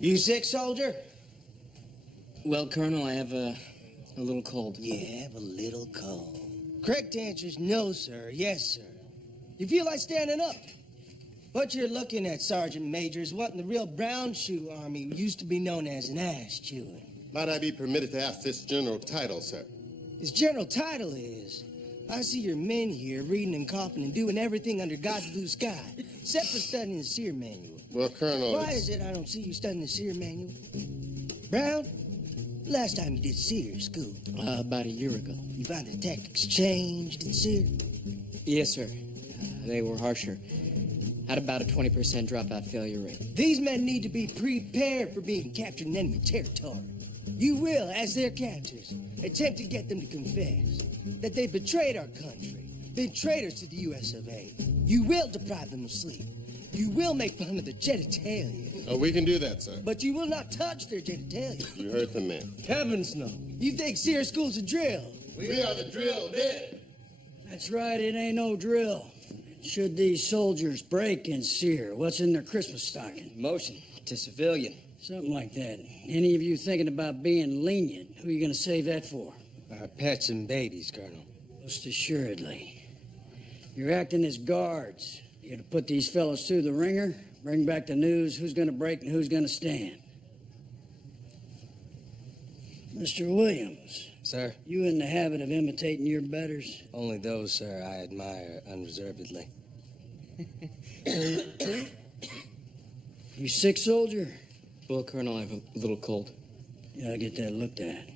You sick, soldier? Well, Colonel, I have a little cold. You have a little cold. Correct answer is no, sir. Yes, sir. You feel like standing up. What you're looking at, Sergeant Major, is what in the real brown shoe army used to be known as an ass chewing. Might I be permitted to ask this general title, sir? His general title is, I see your men here reading and coughing and doing everything under God's blue sky, except for studying the SERE manual. Well, Colonel... Why is it I don't see you studying the SERE manual? Brown, last time you did SERE school? About a year ago. You find the tactics changed in SERE? Yes, sir. They were harsher. Had about a 20% dropout failure rate. These men need to be prepared for being captured in enemy territory. You will, as their captors, attempt to get them to confess that they betrayed our country, been traitors to the US of A. You will deprive them of sleep. You will make fun of their genitalia. Oh, we can do that, sir. But you will not touch their genitalia. You heard the man. Heavens no. You think SERE school's a drill? We are the drill men. That's right, it ain't no drill. Should these soldiers break in SERE, what's in their Christmas stocking? Motion to civilian. Something like that. Any of you thinking about being lenient, who are you gonna save that for? Our pets and babies, Colonel. Most assuredly. You're acting as guards. You're gonna put these fellows through the ringer, bring back the news, who's gonna break and who's gonna stand. Mr. Williams. Sir? You in the habit of imitating your betters? Only those, sir, I admire unreservedly. You sick, soldier? Well, Colonel, I have a little cold. You gotta get that looked at.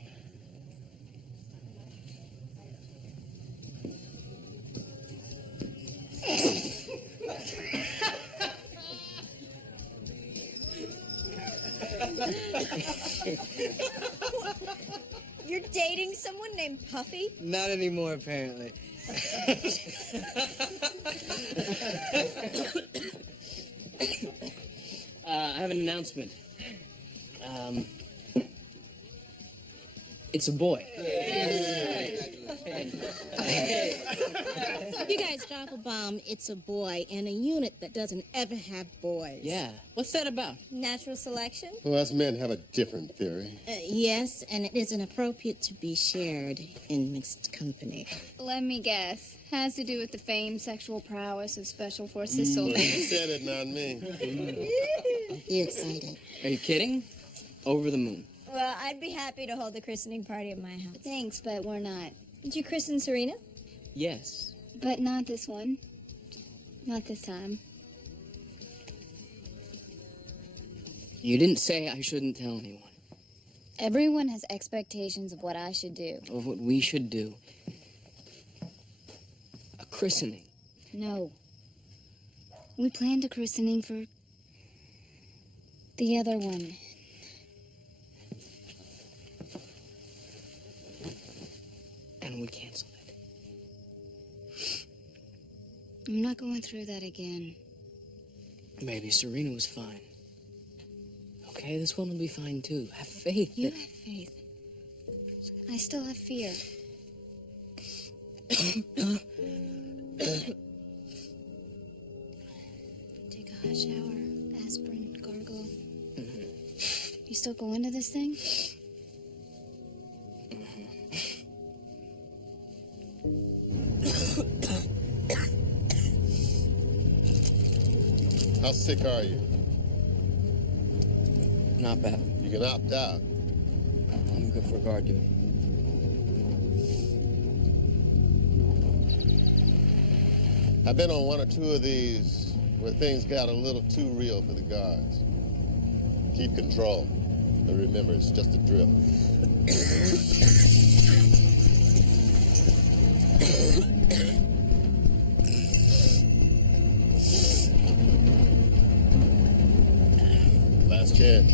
You're dating someone named Puffy? Not anymore, apparently. I have an announcement. It's a boy. You guys drop a bomb, it's a boy, in a unit that doesn't ever have boys. Yeah. What's that about? Natural selection? Well, us men have a different theory. Yes, and it isn't appropriate to be shared in mixed company. Let me guess. Has to do with the famed sexual prowess of Special Forces soldiers. You said it, not me. You excited? Are you kidding? Over the moon. Well, I'd be happy to hold the christening party at my house. Thanks, but we're not. Did you christen Serena? Yes. But not this one. Not this time. You didn't say I shouldn't tell anyone. Everyone has expectations of what I should do. Of what we should do. A christening. No. We planned a christening for the other one. And we canceled it. I'm not going through that again. Maybe Serena was fine. Okay, this one will be fine too. Have faith. You have faith. I still have fear. Take a hot shower, aspirin, gargle. You still go into this thing? How sick are you? Not bad. You can opt out. I'm good for guard duty. I've been on one or two of these where things got a little too real for the guards. Keep control. But remember, it's just a drill. Last chance.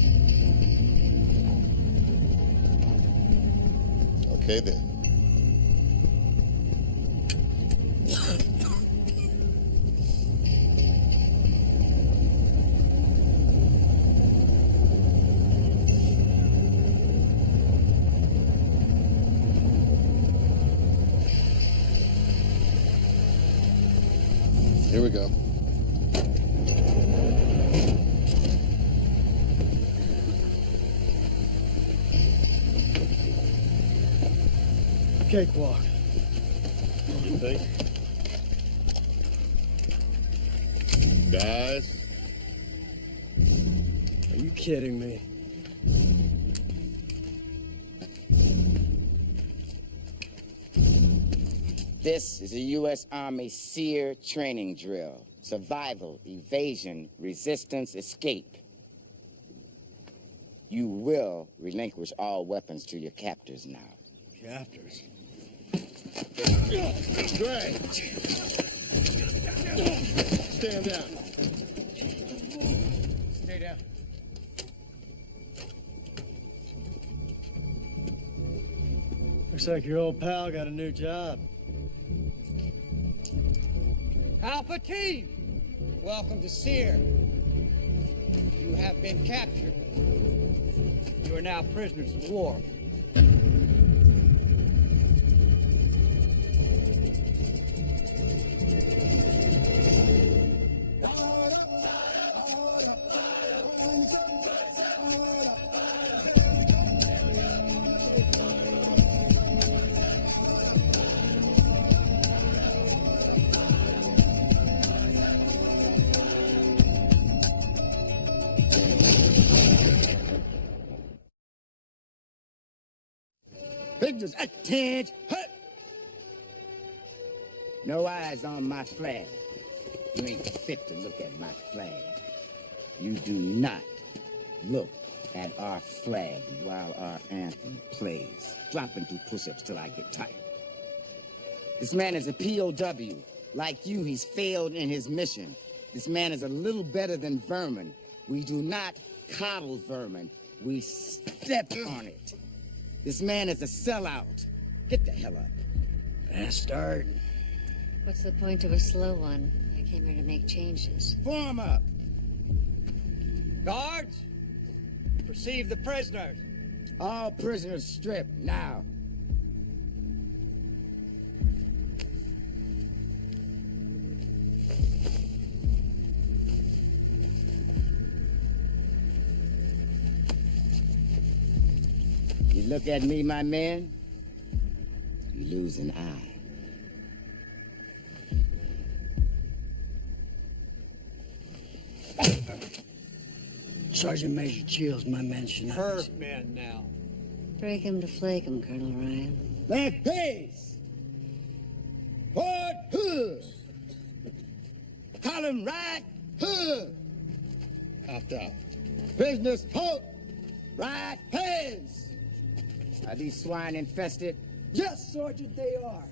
Okay, then. Here we go. Cakewalk. You think? Guys? Are you kidding me? This is a U.S. Army SERE training drill. Survival, evasion, resistance, escape. You will relinquish all weapons to your captors now. Captors? Greg! Stand down. Stay down. Looks like your old pal got a new job. Alpha Team, welcome to SERE. You have been captured. You are now prisoners of war. Prisoners, attention! No eyes on my flag. You ain't fit to look at my flag. You do not look at our flag while our anthem plays. Dropping through push-ups till I get tired. This man is a POW. Like you, he's failed in his mission. This man is a little better than vermin. We do not coddle vermin. We step on it. This man is a sellout. Get the hell up. Fast start. What's the point of a slow one? I came here to make changes. Form up. Guards, receive the prisoners. All prisoners stripped now. You look at me, my man, you lose an eye. Sergeant Major Shields, my man Shenanigans. Herd men now. Break him to flake him, Colonel Ryan. Left pace! Forward, hood! Column right, hood! Opt out. Prisoners, halt! Right hands! Are these swine infested? Yes, Sergeant, they are.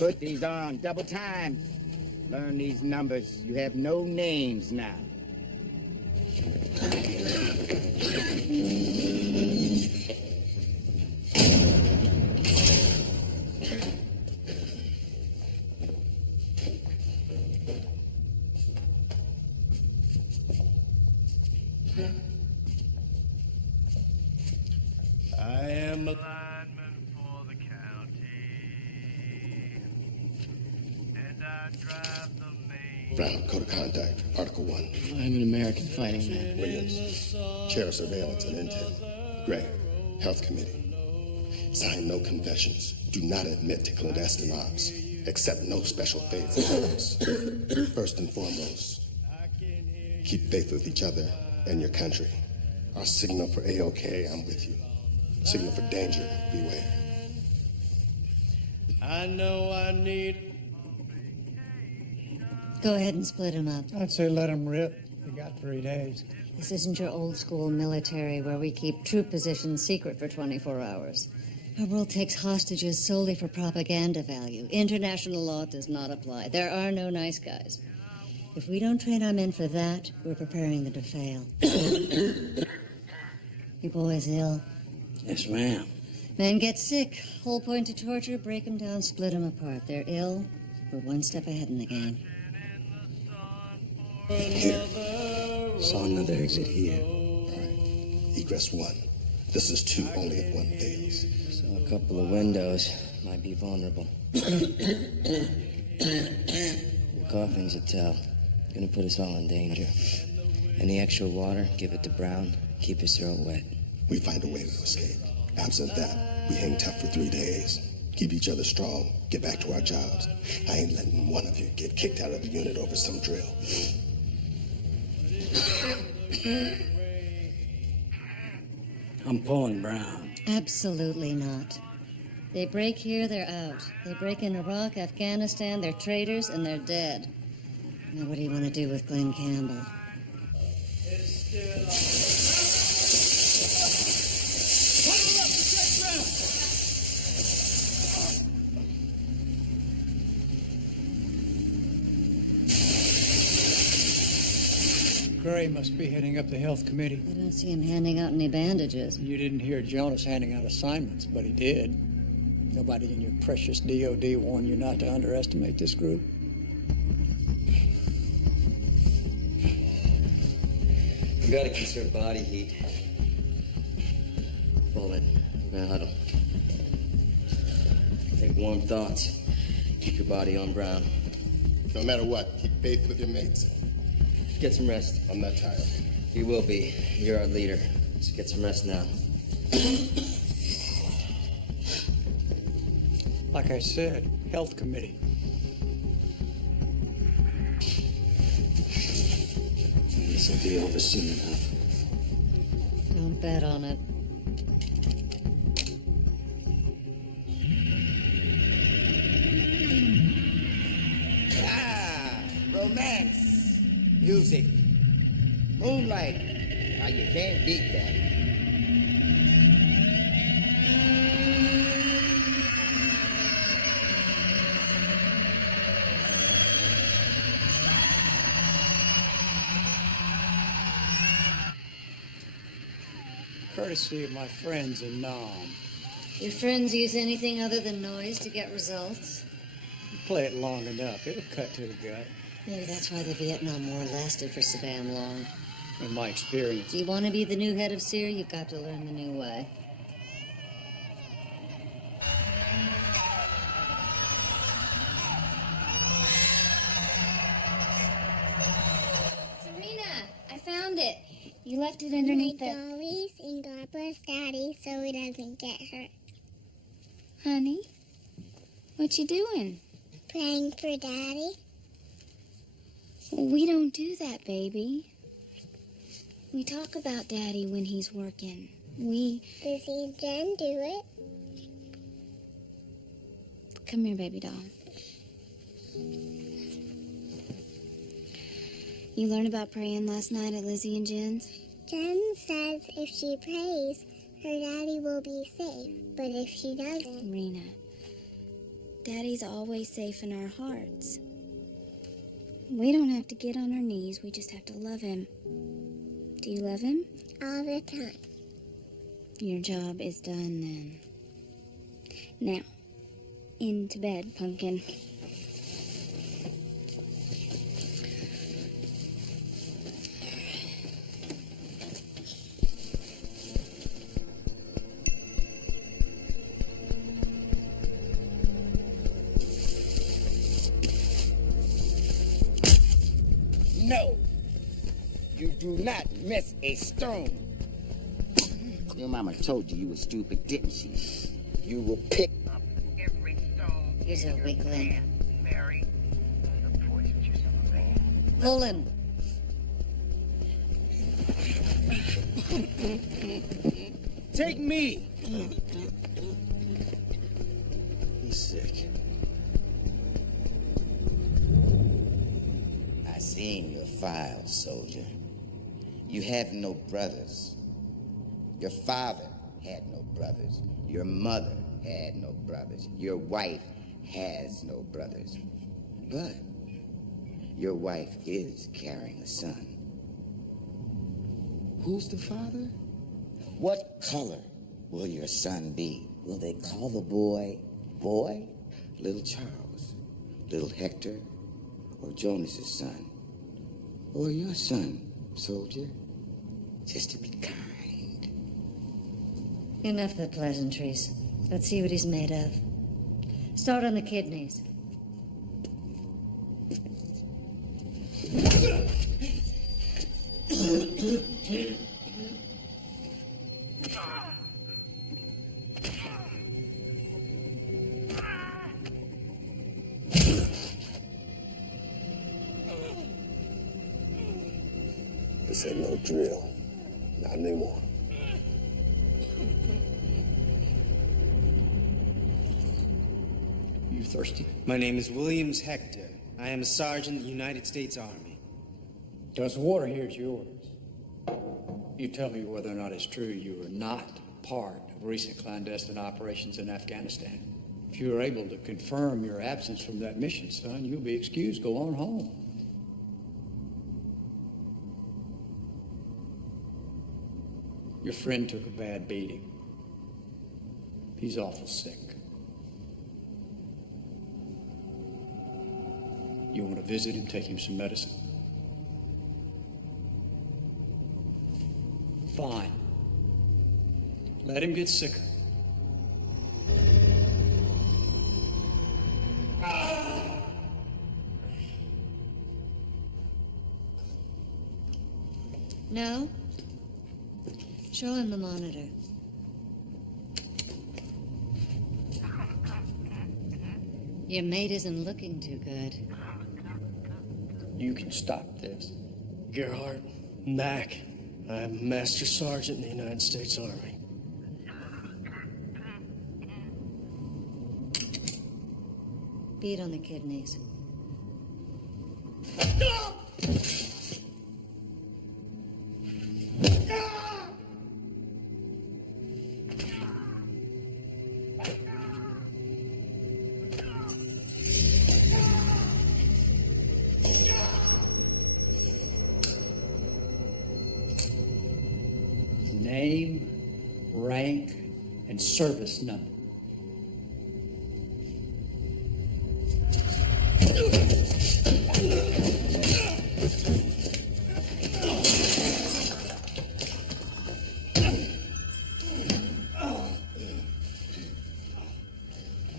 Put these on double time. Learn these numbers. You have no names now. I am a lineman for the county, and I drive the main. Brown, Code of Conduct, Article 1. I'm an American fighting man. Williams, Chair of Surveillance and Intel. Gray, Health Committee. Sign no confessions. Do not admit to clandestine ops. Accept no special favors. First and foremost, keep faith with each other and your country. Our signal for A-OK, I'm with you. Signal for danger, beware. I know I need. Go ahead and split him up. I'd say let them rip. We got 3 days. This isn't your old school military where we keep troop positions secret for 24 hours. Our world takes hostages solely for propaganda value. International law does not apply. There are no nice guys. If we don't train our men for that, we're preparing them to fail. You boys ill? Yes, ma'am. Men get sick. Whole point to torture, break them down, split them apart. They're ill. We're one step ahead in the game. Here, Saw another exit here. Right. Egress 1. This is 2 only if 1 fails. Saw a couple of windows. Might be vulnerable. The coughing's a tell. Gonna put us all in danger. Any extra water, give it to Brown. Keep his throat wet. We find a way to escape. Absent that, we hang tough for 3 days. Keep each other strong. Get back to our jobs. I ain't letting one of you get kicked out of the unit over some drill. I'm pulling Brown. Absolutely not. They break here, they're out. They break in Iraq, Afghanistan, they're traitors, and they're dead. Now, what do you want to do with Glenn Campbell? Gray must be heading up the health committee. I don't see him handing out any bandages. You didn't hear Jonas handing out assignments, but he did. Nobody in your precious DOD warned you not to underestimate this group. We gotta conserve body heat. Fall in. We're gonna huddle. Think warm thoughts. Keep your body on Brown. No matter what, keep faith with your mates. Get some rest. I'm not tired. You will be. You're our leader. Just get some rest now. Like I said, health committee. This will be over soon enough. Don't bet on it. Romance. Music. Moonlight. Now you can't beat that. Courtesy of my friends in Nam. Your friends use anything other than noise to get results? You play it long enough, it'll cut to the gut. Maybe that's why the Vietnam War lasted for so damn long. In my experience. Do you want to be the new head of SERE? You've got to learn the new way. Serena, I found it. You left it underneath the... Dollies and God bless Daddy so he doesn't get hurt. Honey, what you doing? Praying for Daddy. We don't do that, baby. We talk about Daddy when he's working. Does he and Jen do it? Come here, baby doll. You learned about praying last night at Lizzie and Jen's? Jen says if she prays, her daddy will be safe. But if she doesn't... Rena, Daddy's always safe in our hearts. We don't have to get on our knees. We just have to love him. Do you love him? All the time. Your job is done then. Now, into bed, pumpkin. No, you do not miss a stone. Your mama told you were stupid, didn't she? You will pick up every stone. Here's a weakling. Mary, the poisonous of a man. Pull him. Take me. He's sick. I seen your file, soldier. You have no brothers. Your father had no brothers. Your mother had no brothers. Your wife has no brothers. But your wife is carrying a son. Who's the father? What color will your son be? Will they call the boy, boy? Little Charles, little Hector, or Jonas's son? Or your son, soldier. Just to be kind. Enough of the pleasantries. Let's see what he's made of. Start on the kidneys. This ain't no drill. Not anymore. You thirsty? My name is Williams Hector. I am a sergeant in the United States Army. Does water here is yours. You tell me whether or not it's true you were not part of recent clandestine operations in Afghanistan. If you are able to confirm your absence from that mission, son, you'll be excused. Go on home. Your friend took a bad beating. He's awful sick. You want to visit him, take him some medicine? Fine. Let him get sicker. No? Show him the monitor. Your mate isn't looking too good. You can stop this. Gerhardt, I'm back. I'm Master Sergeant in the United States Army. Beat on the kidneys. Name, rank, and service number.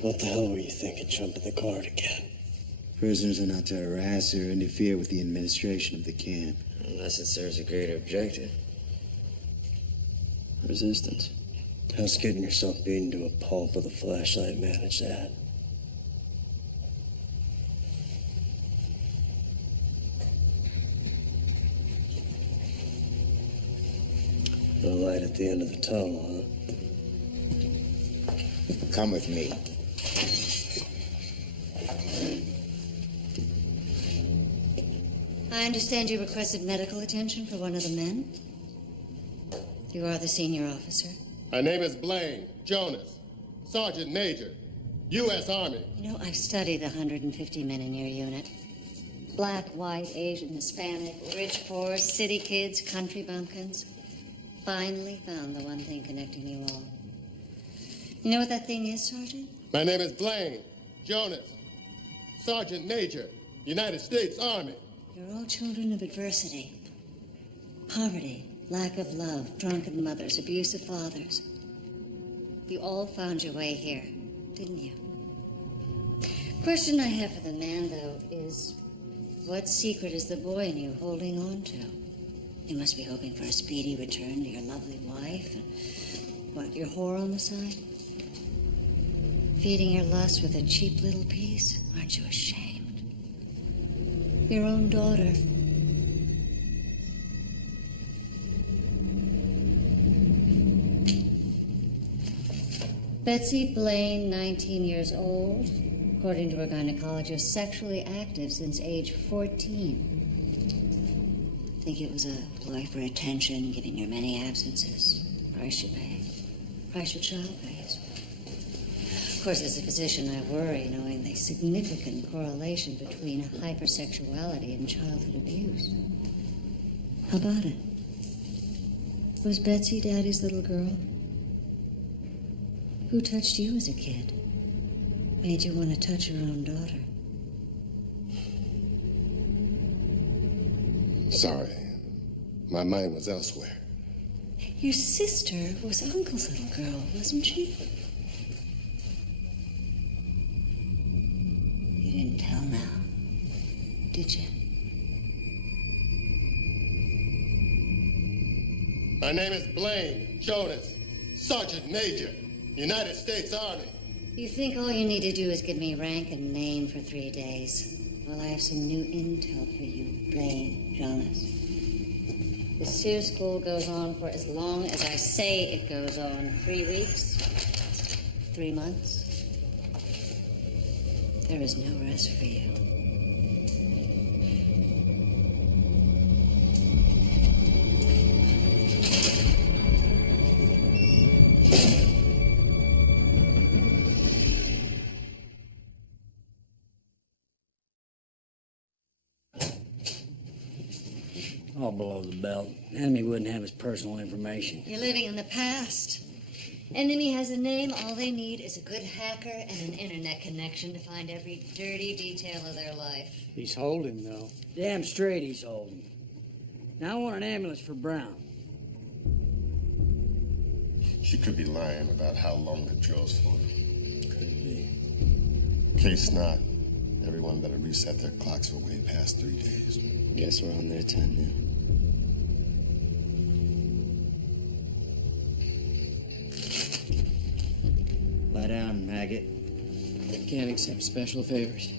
What the hell were you thinking, jumping the guard again? Prisoners are not to harass or interfere with the administration of the camp. Unless it serves a greater objective. Resistance. How's getting yourself beaten to a pulp with a flashlight manage that? No light at the end of the tunnel, huh? Come with me. I understand you requested medical attention for one of the men. You are the senior officer. My name is Blaine Jonas, Sergeant Major, U.S. Army. You know, I've studied the 150 men in your unit. Black, white, Asian, Hispanic, rich, poor, city kids, country bumpkins. Finally found the one thing connecting you all. You know what that thing is, Sergeant? My name is Blaine Jonas, Sergeant Major, United States Army. You're all children of adversity. Poverty, lack of love, drunken mothers, abusive fathers. You all found your way here, didn't you? Question I have for the man, though, is what secret is the boy in you holding on to? You must be hoping for a speedy return to your lovely wife. And what, your whore on the side? Feeding your lust with a cheap little piece? Aren't you ashamed? Your own daughter. Betsy Blaine, 19 years old, according to her gynecologist, sexually active since age 14. Think it was a ploy for attention, given your many absences. Price you pay. Price your child pays. Of course, as a physician, I worry knowing the significant correlation between hypersexuality and childhood abuse. How about it? Was Betsy Daddy's little girl? Who touched you as a kid? Made you want to touch your own daughter? Sorry. My mind was elsewhere. Your sister was Uncle's little girl, wasn't she? You didn't tell now, did you? My name is Blaine Jonas, Sergeant Major, United States Army. You think all you need to do is give me rank and name for 3 days? Well, I have some new intel for you, Blaine Jonas. The SERE school goes on for as long as I say it goes on. 3 weeks? 3 months? There is no rest for you. All below the belt. Enemy wouldn't have his personal information. You're living in the past. Enemy has a name. All they need is a good hacker and an internet connection to find every dirty detail of their life. He's holding, though. Damn straight he's holding. Now I want an ambulance for Brown. She could be lying about how long the drill's for. Could be. Case not. Everyone better reset their clocks for way past 3 days. Guess we're on their time now. Lie down, maggot. Can't accept special favors.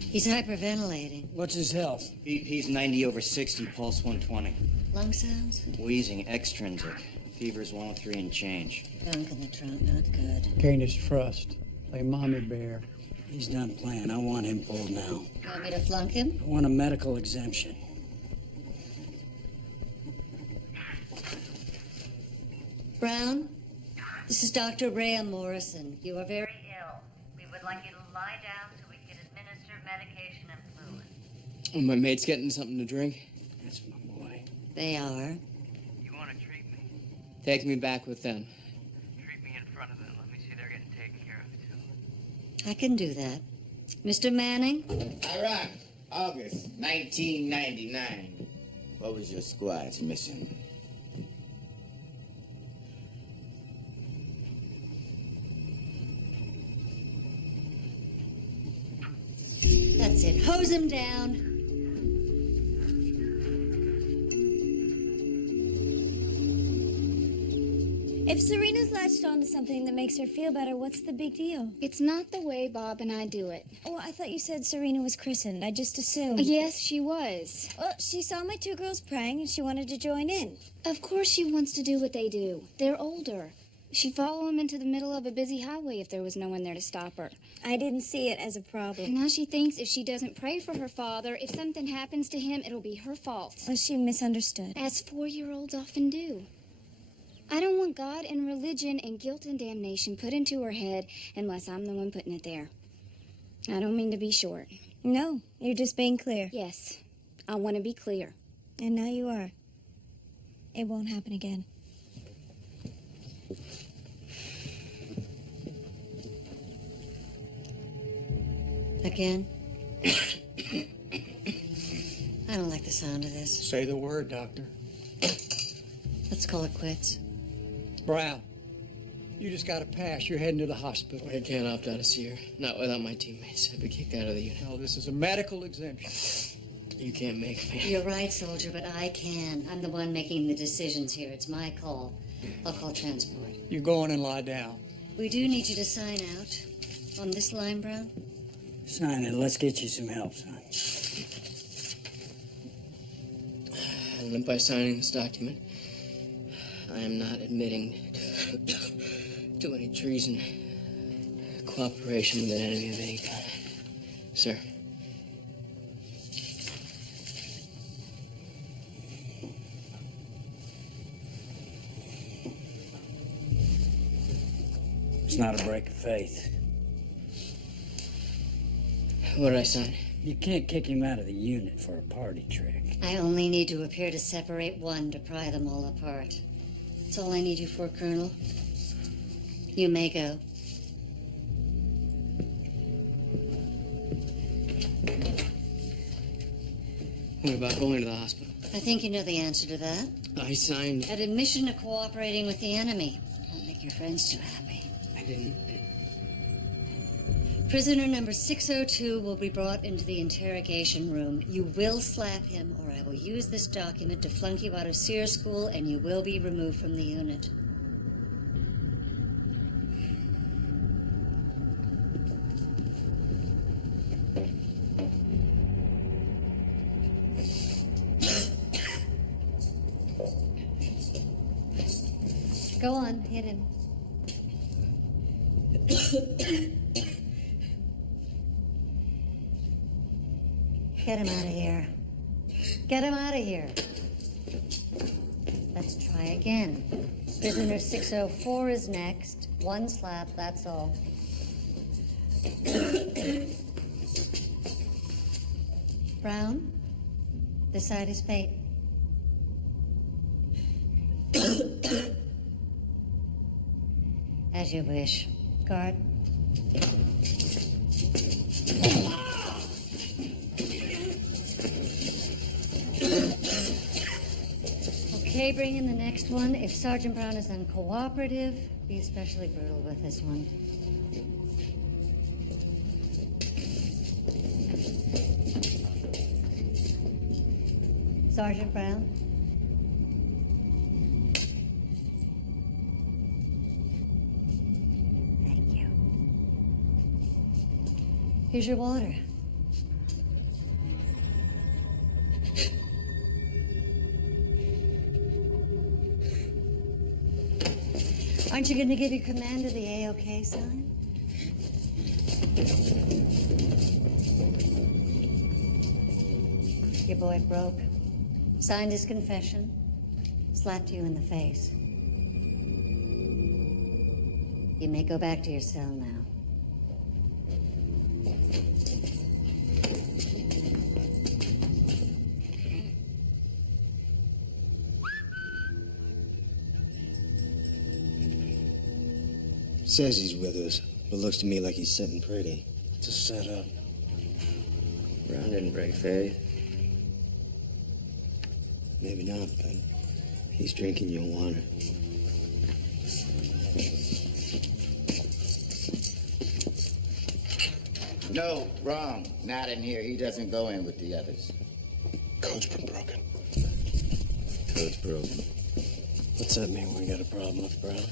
He's hyperventilating. What's his health? BP's 90/60, pulse 120. Lung sounds? Wheezing, extrinsic. Fever's 103 and change. Gunk in the trunk, not good. Gain his trust. Play mommy bear. He's done playing. I want him pulled now. Want me to flunk him? I want a medical exemption. Brown, this is Dr. Rhea Morrison. You are very ill. We would like you to lie down so we can administer medication and fluid. Oh, my mate's getting something to drink. That's my boy. They are. You want to treat me? Take me back with them. Treat me in front of them. Let me see they're getting taken care of, too. I can do that. Mr. Manning? Iraq, August 1999. What was your squad's mission? That's it. Hose him down. If Serena's latched onto something that makes her feel better, what's the big deal? It's not the way Bob and I do it. Oh, I thought you said Serena was christened. I just assumed. Yes, she was. Well, she saw my 2 girls praying and she wanted to join in. Of course she wants to do what they do. They're older. She'd follow him into the middle of a busy highway if there was no one there to stop her. I didn't see it as a problem. Now she thinks if she doesn't pray for her father, if something happens to him, it'll be her fault. Well, she misunderstood. As 4-year-olds often do. I don't want God and religion and guilt and damnation put into her head unless I'm the one putting it there. I don't mean to be short. No, you're just being clear. Yes, I want to be clear. And now you are. It won't happen again. Again? I don't like the sound of this. Say the word, Doctor. Let's call it quits. Brown, you just got a pass. You're heading to the hospital. I can't opt out of SERE. Not without my teammates. I'd be kicked out of the unit. No, this is a medical exemption. You can't make me. You're right, soldier, but I can. I'm the one making the decisions here. It's my call. I'll call transport. You go in and lie down. We do need you to sign out. On this line, Brown? Sign it. Let's get you some help, son. And by signing this document, I am not admitting to any treason, cooperation with an enemy of any kind. Sir. It's not a break of faith. What did I sign? You can't kick him out of the unit for a party trick. I only need to appear to separate one to pry them all apart. That's all I need you for, Colonel. You may go. What about going to the hospital? I think you know the answer to that. I signed. An admission to cooperating with the enemy. Won't make your friends too happy. I didn't. Prisoner number 602 will be brought into the interrogation room. You will slap him, or I will use this document to flunk you out of SERE school, and you will be removed from the unit. Go on, hit him. Get him out of here. Get him out of here. Let's try again. Prisoner 604 is next. One slap, that's all. Brown, decide his fate. As you wish. Guard. Okay, bring in the next one. If Sergeant Brown is uncooperative, be especially brutal with this one. Sergeant Brown? Thank you. Here's your water. Aren't you going to give your commander the A-OK sign? Your boy broke. Signed his confession. Slapped you in the face. You may go back to your cell now. Says he's with us, but looks to me like he's sitting pretty. It's a setup. Brown didn't break faith. Maybe not, but he's drinking your water. No, wrong. Not in here. He doesn't go in with the others. Code's been broken. Code's broken. What's that mean? We got a problem with Brown?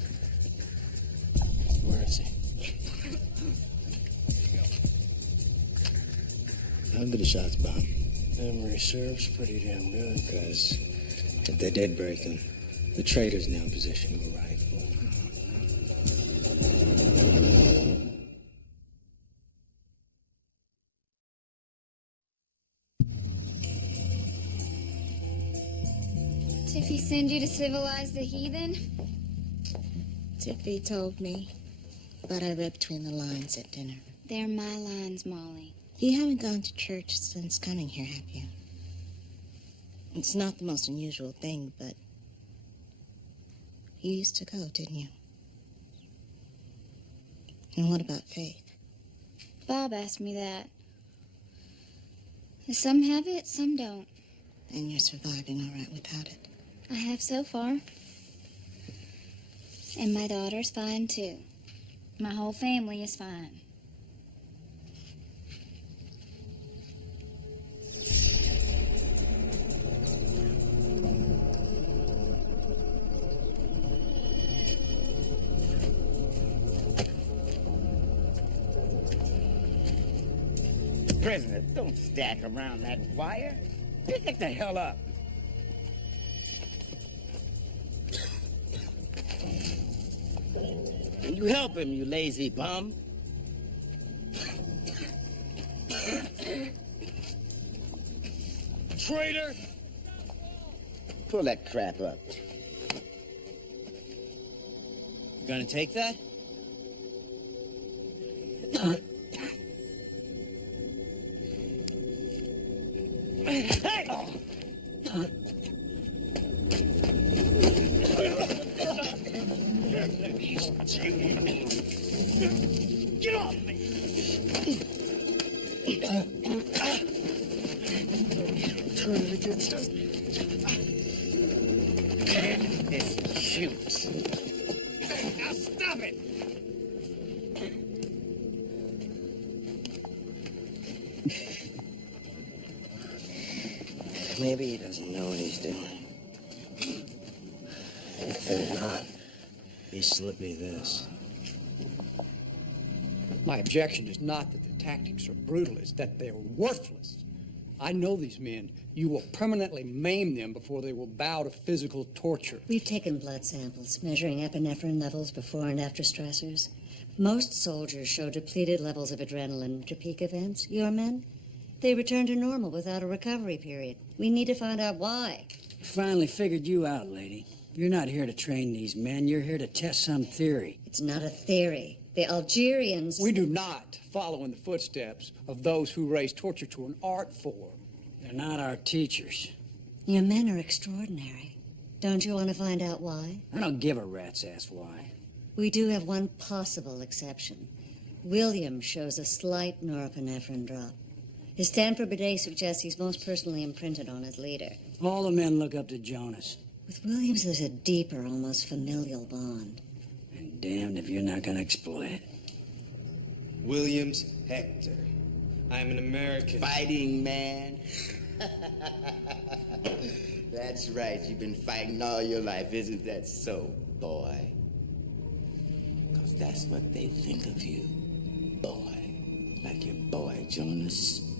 Where is he? How good a shot's Bob? Memory serves pretty damn good. Because if they did break him, the traitor's now in possession of a rifle. Tiffy send you to civilize the heathen? Tiffy told me, but I read between the lines at dinner. They're my lines, Molly. You haven't gone to church since coming here, have you? It's not the most unusual thing, but you used to go, didn't you? And what about faith? Bob asked me that. Some have it, some don't. And you're surviving all right without it. I have so far. And my daughter's fine, too. My whole family is fine. Prisoner, don't stack around that wire. Get the hell up. You help him, you lazy bum. Traitor! Pull that crap up. You gonna take that? Hey! Get off me! Turn it Shoot. Now stop it! Maybe he doesn't know what he's doing. If not, he slipped me this. My objection is not that the tactics are brutal, it's that they're worthless. I know these men. You will permanently maim them before they will bow to physical torture. We've taken blood samples, measuring epinephrine levels before and after stressors. Most soldiers show depleted levels of adrenaline after peak events. Your men? They return to normal without a recovery period. We need to find out why. Finally figured you out, lady. You're not here to train these men. You're here to test some theory. It's not a theory. The Algerians... We do not follow in the footsteps of those who raise torture to an art form. They're not our teachers. Your men are extraordinary. Don't you want to find out why? I don't give a rat's ass why. We do have one possible exception. William shows a slight norepinephrine drop. His Stanford bidet suggests he's most personally imprinted on his leader. All the men look up to Jonas. With Williams, there's a deeper, almost familial bond. And damned if you're not gonna exploit it. Williams Hector. I'm an American. Fighting man. That's right. You've been fighting all your life. Isn't that so, boy? Because that's what they think of you, boy. Like your boy, Jonas.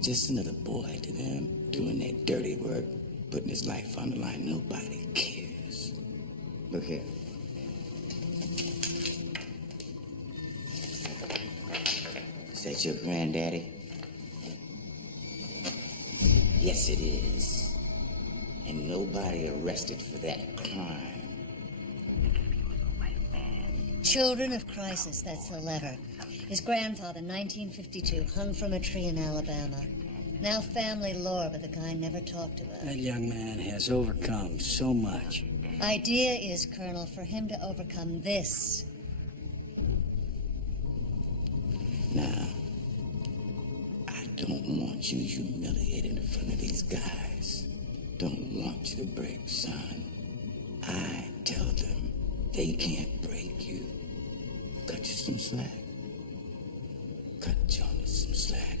Just another boy to them, doing their dirty work, putting his life on the line. Nobody cares. Look here. Is that your granddaddy? Yes, it is. And nobody arrested for that crime. Children of Crisis, that's the lever. His grandfather, 1952, hung from a tree in Alabama. Now family lore, but the guy never talked about. That young man has overcome so much. Idea is, Colonel, for him to overcome this. Now, I don't want you humiliated in front of these guys. Don't want you to break, son. I tell them they can't break you. Cut you some slack. Cut Jonas some slack.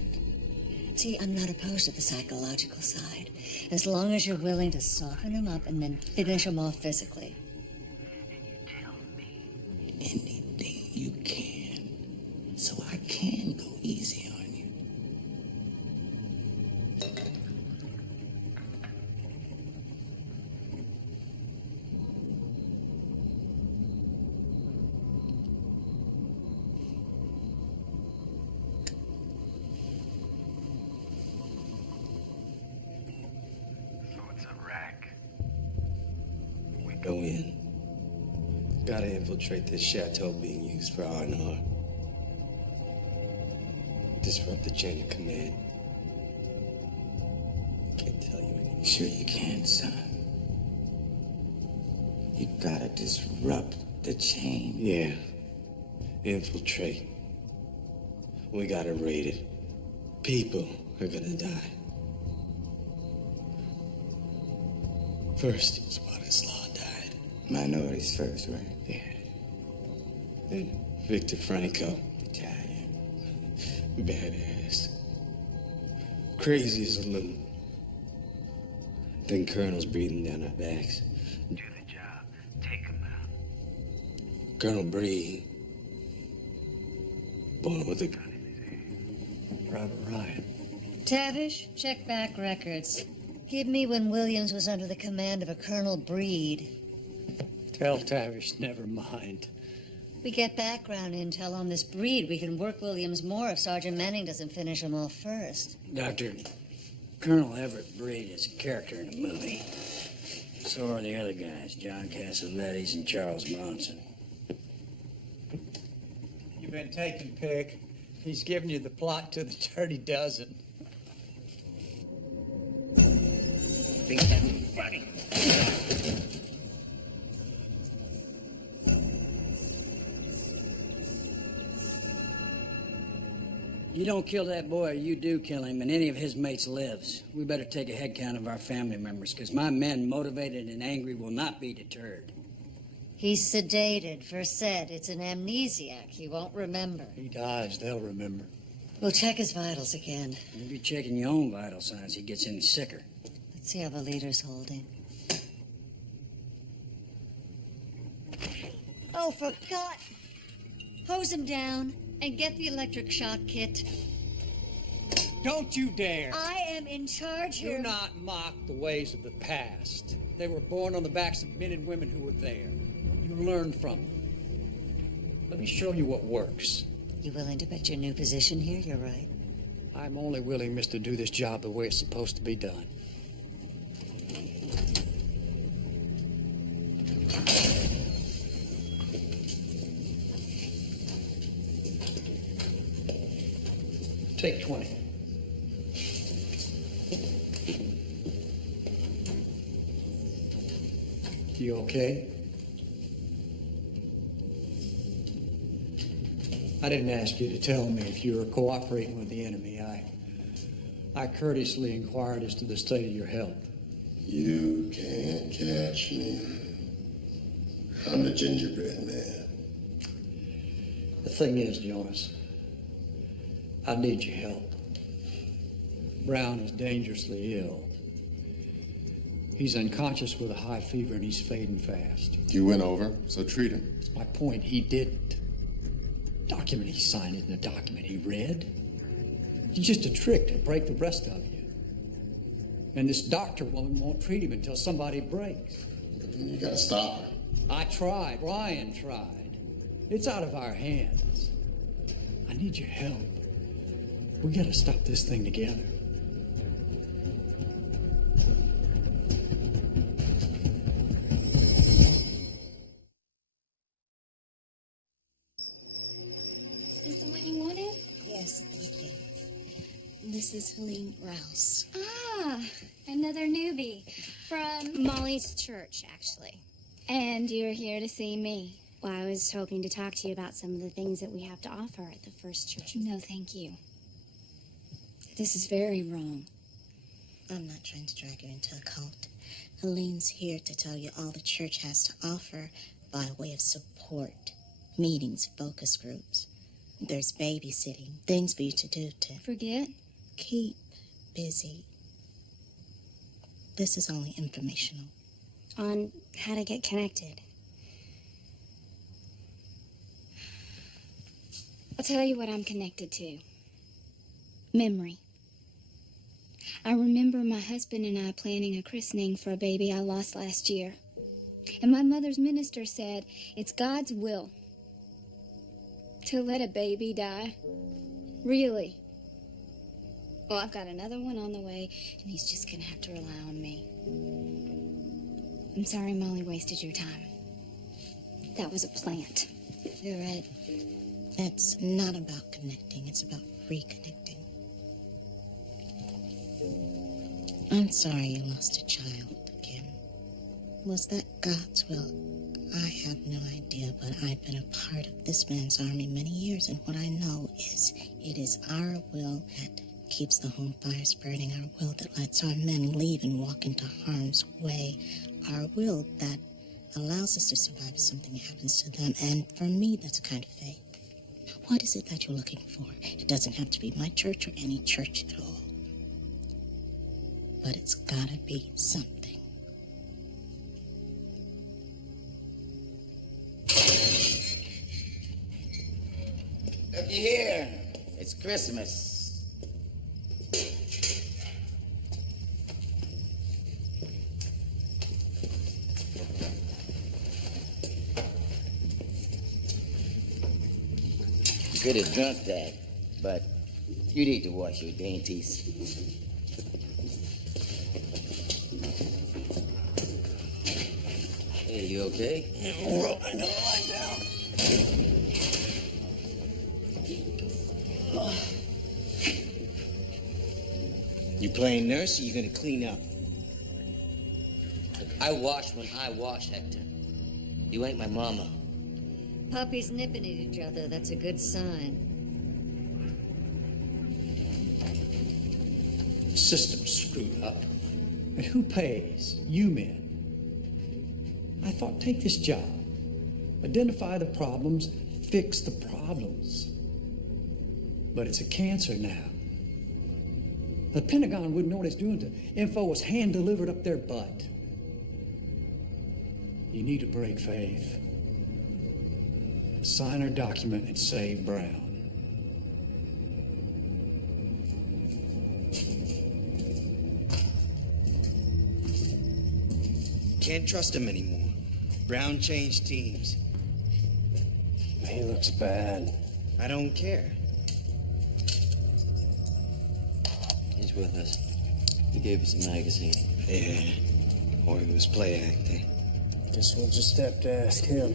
See, I'm not opposed to the psychological side, as long as you're willing to soften him up and then finish him off physically. Anything you can, so I can go easy on you. Go in. Gotta infiltrate this chateau being used for R&R. Disrupt the chain of command. Can't tell you anything. Sure you can, son. You gotta disrupt the chain. Yeah. Infiltrate. We gotta raid it. People are gonna die. First, it was Wadislaw died. Minorities first, right? Yeah. Then Victor Franco. Italian. Badass. Crazy as a loon. Then Colonel's breathing down our backs. Do the job. Take him out. Colonel Bree. Born with a gun. Private Ryan. Tavish, check back records. Give me when Williams was under the command of a Colonel Breed. Tell Tavish, never mind. We get background intel on this Breed. We can work Williams more if Sergeant Manning doesn't finish him off first. Doctor, Colonel Everett Breed is a character in a movie. So are the other guys, John Cassavetes and Charles Bronson. You've been taken, Pig. He's giving you the plot to the Dirty Dozen. Think that's funny. You don't kill that boy, or you do kill him, and any of his mates lives. We better take a head count of our family members, because my men, motivated and angry, will not be deterred. He's sedated. First said it's an amnesiac. He won't remember. He dies, they'll remember. We'll check his vitals again. You'll be checking your own vital signs. He gets any sicker. Let's see how the leader's holding. Oh, for God! Hose him down and get the electric shock kit. Don't you dare! I am in charge here. Do not mock the ways of the past. They were born on the backs of men and women who were there. You learn from them. Let me show you what works. You willing to bet your new position here? You're right. I'm only willing, mister, to do this job the way it's supposed to be done. Take 20. You okay? I didn't ask you to tell me if you were cooperating with the enemy. I courteously inquired as to the state of your health. You can't catch me. I'm the gingerbread man. The thing is, Jonas, I need your help. Brown is dangerously ill. He's unconscious with a high fever and he's fading fast. You went over, so treat him. That's my point. He didn't. Document he signed isn't a document he read. It's just a trick to break the rest of you. And this doctor woman won't treat him until somebody breaks. You gotta stop her. I tried. Ryan tried. It's out of our hands. I need your help. We gotta stop this thing together. Is this the one you wanted? Yes, thank you. This is Helene Rouse. Ah, another newbie from Molly's church, actually. And you're here to see me. Well, I was hoping to talk to you about some of the things that we have to offer at the First Church. No, thank you. This is very wrong. I'm not trying to drag you into a cult. Helene's here to tell you all the church has to offer by way of support. Meetings, focus groups. There's babysitting, things for you to do to Forget? keep busy. This is only informational. On how to get connected. I'll tell you what I'm connected to. Memory. I remember my husband and I planning a christening for a baby I lost last year. And my mother's minister said it's God's will to let a baby die. Really. Well, I've got another one on the way, and he's just gonna have to rely on me. I'm sorry Molly wasted your time. That was a plant. You're right. It's not about connecting, it's about reconnecting. I'm sorry you lost a child, Kim. Was that God's will? I have no idea, but I've been a part of this man's army many years, and what I know is it is our will that keeps the home fires burning, our will that lets our men leave and walk into harm's way, our will that allows us to survive if something happens to them, and for me, that's a kind of faith. What is it that you're looking for? It doesn't have to be my church or any church at all. But it's gotta be something. Looky here. It's Christmas. You could have drunk that, but you need to wash your dainties. Hey, you okay? I know, lie down. You playing nurse or you gonna clean up? I wash when I wash, Hector. You ain't my mama. Puppies nipping at each other, that's a good sign. The system's screwed up. And who pays? You men. I thought, take this job. Identify the problems, fix the problems. But it's a cancer now. The Pentagon wouldn't know what it's doing to info was hand-delivered up their butt. You need to break faith. Sign our document and save Brown. Can't trust him anymore. Brown changed teams. He looks bad. I don't care. He's with us. He gave us a magazine. Yeah. Or he was play acting. Guess we'll just have to ask him.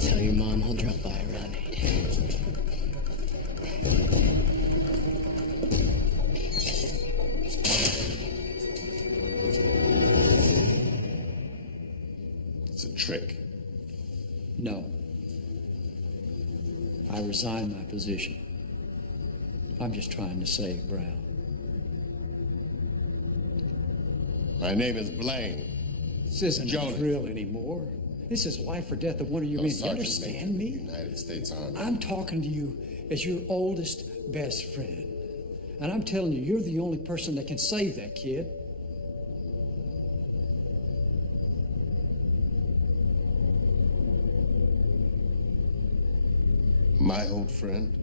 Tell your mom I'll drop by around 8. It's a trick. No. I resign my position. I'm just trying to save Brown. My name is Blaine. This isn't Jonas. a drill anymore. This is life or death of one of your men. You Sergeant understand me? United States Army. I'm talking to you as your oldest best friend. And I'm telling you, you're the only person that can save that kid. My old friend.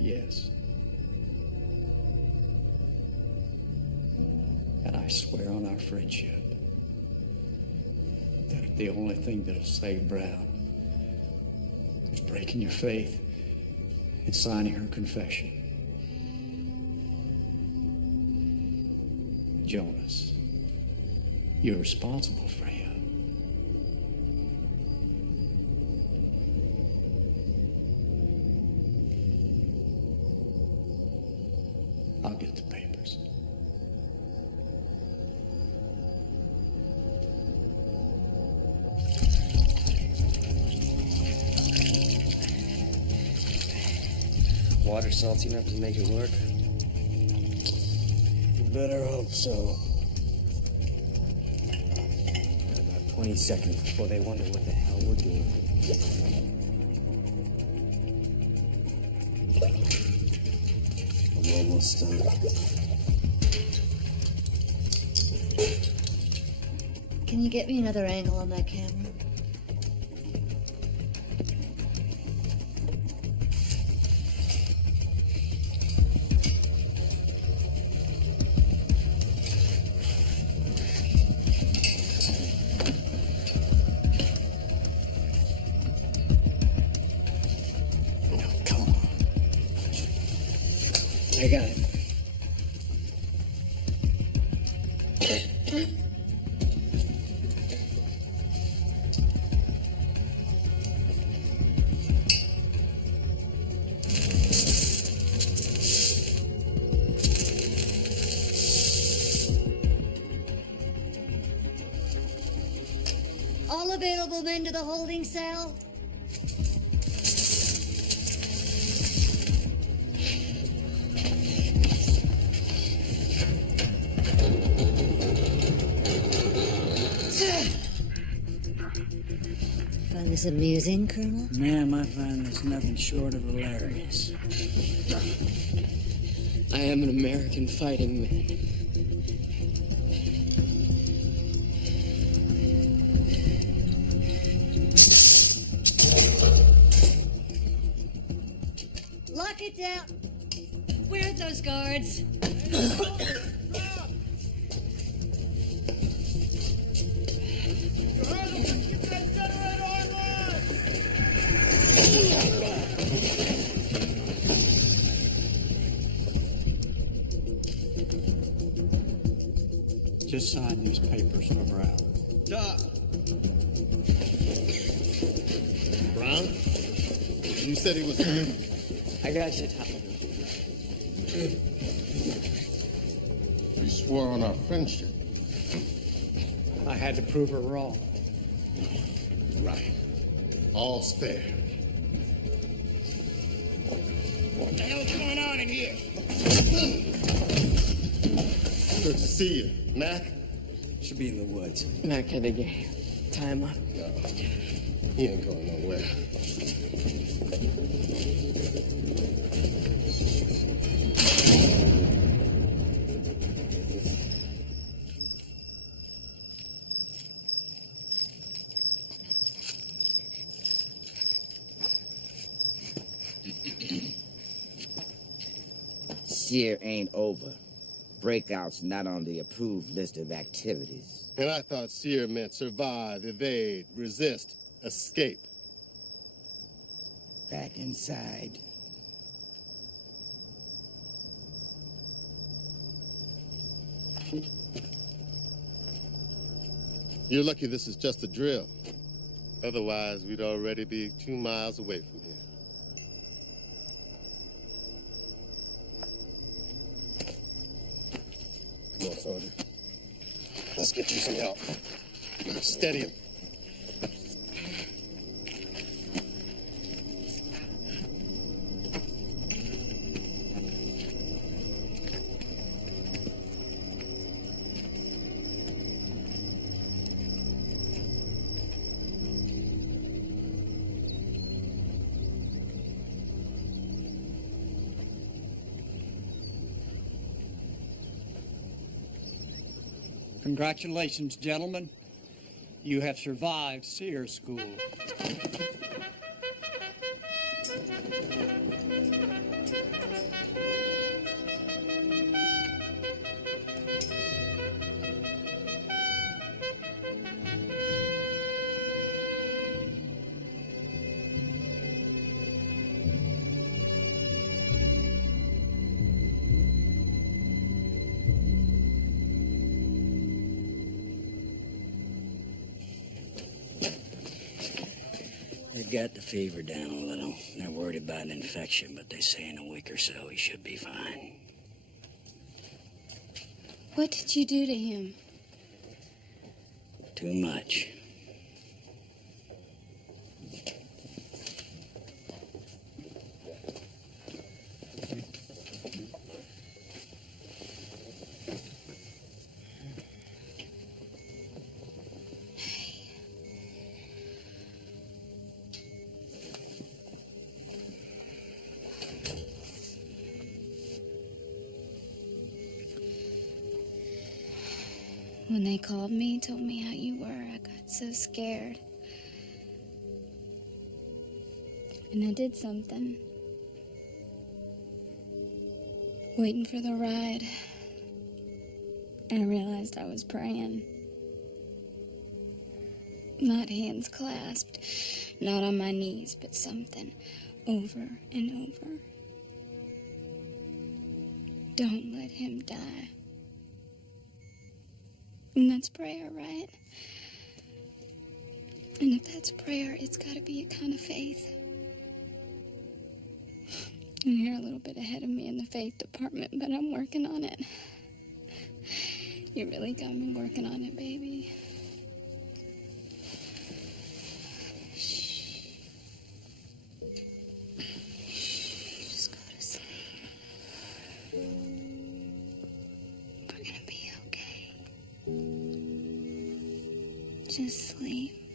Yes. And I swear on our friendship that the only thing that'll save Brown is breaking your faith and signing her confession. Jonas, you're responsible for him. I'll get the papers. Water salty enough to make it work? You better hope so. Got about 20 seconds before they wonder what the hell we're doing. I'm almost done. Can you get me another angle on that camera? I got it. All available men to the holding cell. Find this amusing, Colonel? Ma'am, I find this nothing short of hilarious. I am an American fighting man. Lock it down. Where are those guards? Just sign these papers for Brown. Doc. Brown? You said he was here. I got you, Tom. You swore on our friendship. I had to prove her wrong. Right. All's fair. What the hell's going on in here? Good to see you. Mac? Should be in the woods. Mac had the game. Tie him up. No. He ain't going nowhere. SERE ain't over. Breakout's not on the approved list of activities. And I thought SERE meant survive, evade, resist, escape. Back inside. You're lucky this is just a drill. Otherwise, we'd already be 2 miles away from here. Come on, Sergeant. Let's get you some help. Steady him. Congratulations, gentlemen. You have survived SERE school. They've got the fever down a little. They're worried about an infection, but they say in a week or so he should be fine. What did you do to him? Too much. When they called me, told me how you were, I got so scared. And I did something. Waiting for the ride, I realized I was praying. Not hands clasped, not on my knees, but something over and over. Don't let him die. And that's prayer, right? And if that's prayer, it's got to be a kind of faith. And you're a little bit ahead of me in the faith department, but I'm working on it. You really got me working on it, baby. Shh. Just go to sleep. We're gonna be okay. Just sleep.